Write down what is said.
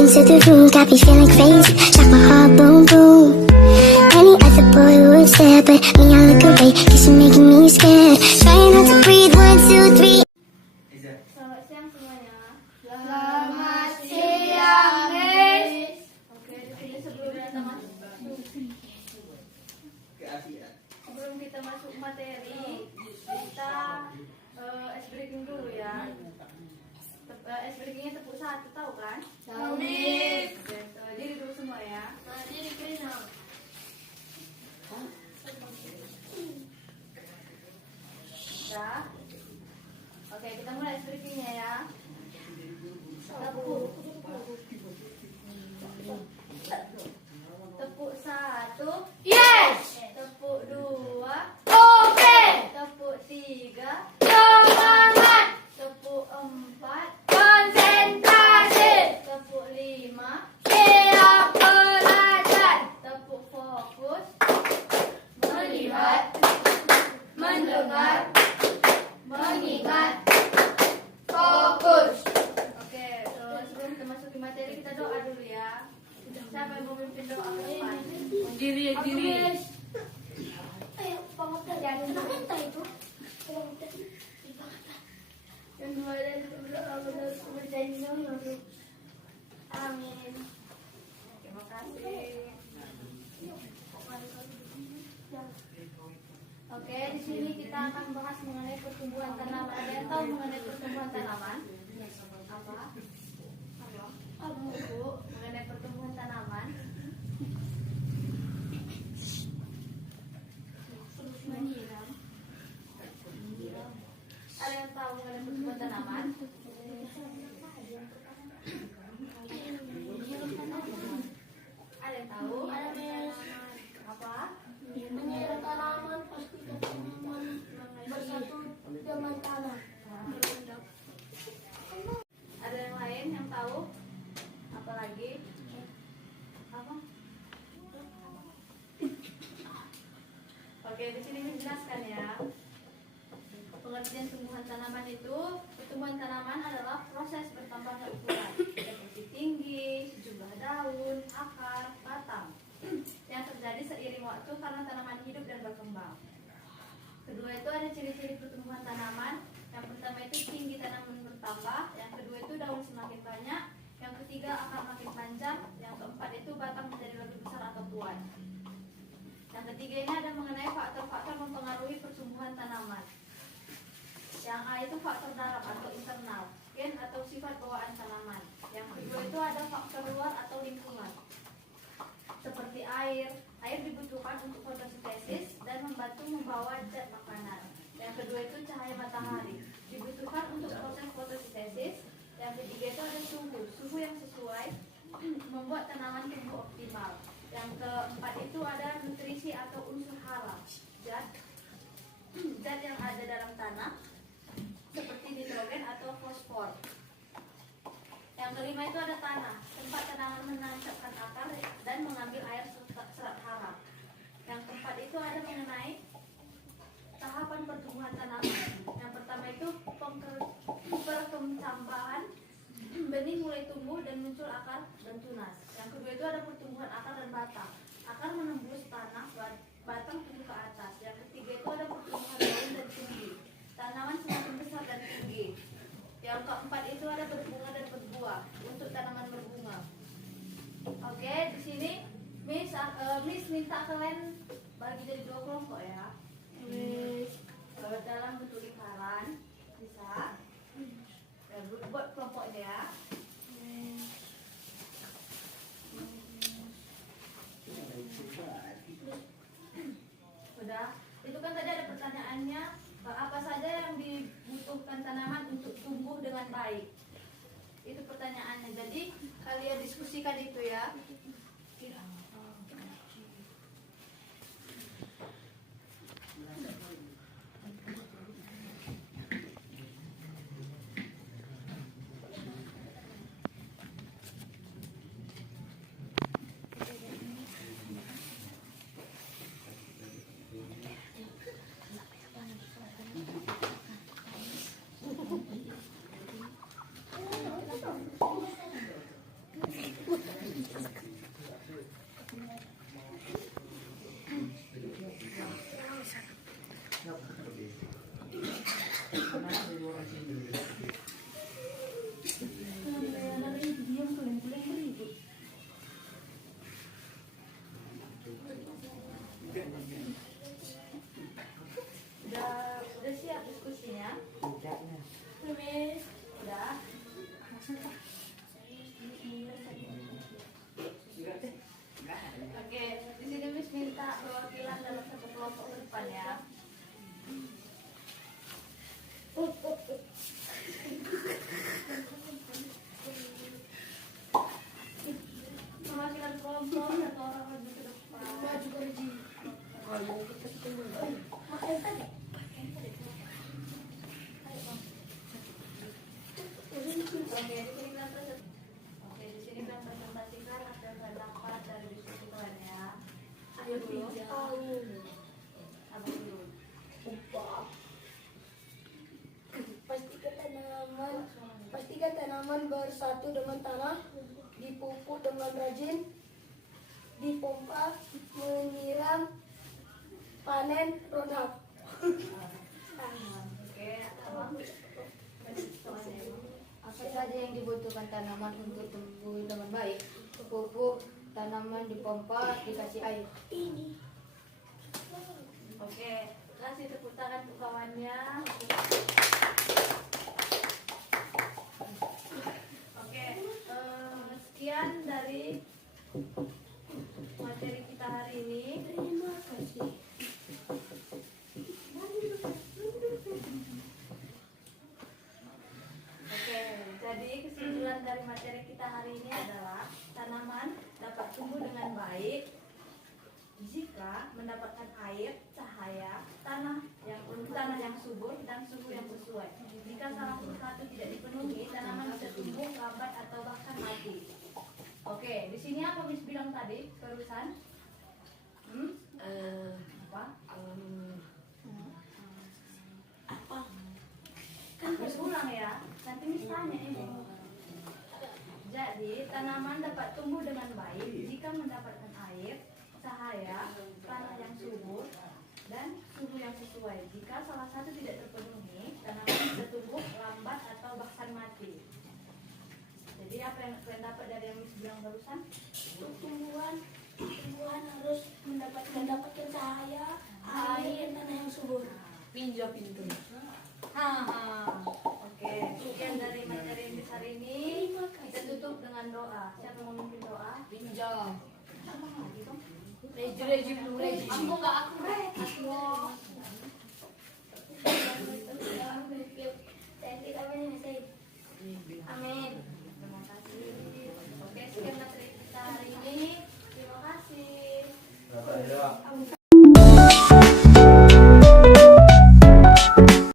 into the room, got me feeling crazy, shock my heart, boom, boom. Any other boy would stare, but me, I look away, cause you're making me scared. Trying not to breathe, 1, 2, 3. Selamat siang semuanya. Selamat siang, Miss. Oke, di sini sebelum kita masuk materi, kita ice breaking dulu ya. Ice breakingnya tepuk satu, tahu kan? Tahu, Miss. Oke, diri dulu semua ya. Diri Krina. Udah. Oke, kita mulai ice breakingnya ya. Tepuk satu. Yes. Tepuk dua. Oke. Tepuk tiga. Semangat. Tepuk empat. Konsentrasi. Tepuk lima. Siap belajar. Tepuk fokus. Melihat. Mendengar. Mengingat. Fokus. Oke, sebelum kita masuk ke materi kita doa dulu ya. Siapa yang mau memimpin doa ke depan? Diri. Ayo, pengotor ya. Kenapa itu? Yang dua dan berdoa berjanji dulu. Amin. Terima kasih. Oke, di sini kita akan bahas mengenai pertumbuhan tanaman. Ada yang tahu mengenai pertumbuhan tanaman? Apa? Bu, mengenai pertumbuhan tanaman. Menyiram. Ada yang tahu mengenai pertumbuhan tanaman? Ada yang tahu? Apa? Menyiram tanaman pasti tanaman bersatu dengan tanah. Ada yang lain yang tahu? Apa lagi? Apa? Oke, di sini dijelaskan ya. Pengertian tumbuhan tanaman itu, pertumbuhan tanaman adalah proses bertambahnya ukuran seperti tinggi, jumlah daun, akar, batang yang terjadi seiring waktu karena tanaman hidup dan berkembang. Kedua itu ada ciri-ciri pertumbuhan tanaman. Yang pertama itu tinggi tanaman bertambah, yang kedua itu daun semakin banyak, yang ketiga akar makin panjang, yang keempat itu batang menjadi lebih besar atau kuat. Yang ketiga ini ada mengenai faktor-faktor mempengaruhi pertumbuhan tanaman. Yang A itu faktor dalam atau internal, gen atau sifat bawaan tanaman. Yang kedua itu ada faktor luar atau lingkungan, seperti air. Air dibutuhkan untuk fotosintesis dan membantu membawa zat makanan. Yang kedua itu cahaya matahari, dibutuhkan untuk proses fotosintesis. Yang ketiga itu ada suhu yang sesuai membuat tanaman tumbuh optimal. Yang keempat itu ada nutrisi atau unsur hara, zat yang ada dalam tanah seperti nitrogen atau fosfor. Yang kelima itu ada tanah, tempat tanaman menancapkan akar dan mengambil air serat hara. Yang keempat itu ada mengenai tahapan pertumbuhan tanaman. Yang pertama itu perkembangan, benih mulai tumbuh dan muncul akar dan tunas. Yang kedua itu ada pertumbuhan akar dan batang. Akar menembus tanah, batang tumbuh ke atas. Yang ketiga itu ada pertumbuhan daun dan tinggi. Tanaman semakin besar dan tinggi. Yang keempat itu ada berbunga dan berbuah untuk tanaman berbunga. Oke, di sini Miss minta kalian bagi jadi 2 kelompok ya. Dalam bentuk lingkaran bisa. Buat kelompoknya ya. Udah. Itu kan tadi ada pertanyaannya, apa saja yang dibutuhkan tanaman untuk tumbuh dengan baik. Itu pertanyaannya. Jadi kalian diskusikan itu ya. tanaman bersatu dengan tanah, dipupuk dengan rajin, dipompa, menyiram, panen, ronda. Oke, Apa saja yang dibutuhkan tanaman untuk tumbuh dengan baik? Pupuk, tanaman dipompa, dikasih air. oke, kasih tepuk tangan untuk kawannya. Oke, sekian dari materi kita hari ini. Terima kasih. Oke, jadi kesimpulan dari materi kita hari ini adalah tanaman dapat tumbuh dengan baik jika mendapatkan air, cahaya, tanah yang subur dan suhu yang sesuai. Jika salah satu tidak dipenuhi, tanaman bisa tumbuh lambat atau bahkan mati. Oke, di sini apa Miss bilang tadi barusan? Apa? Miss ulang ya. Nanti Miss tanya ini. Jadi, tanaman dapat tumbuh dengan baik jika mendapatkan air, cahaya, tanah yang subur, dan suhu yang sesuai. Jika salah satu tidak terpenuhi, tanaman bisa tumbuh lambat atau bahkan mati. Jadi apa yang kalian dapat dari yang Miss bilang barusan? Tumbuhan harus mendapatkan cahaya, air, tanah yang subur. Oke, sekian dari materi Miss hari ini. Kita tutup dengan doa. Siapa yang mau memimpin doa? Pinjam. Apa lagi dong? Reji dulu, Reji. Aku nggak aku.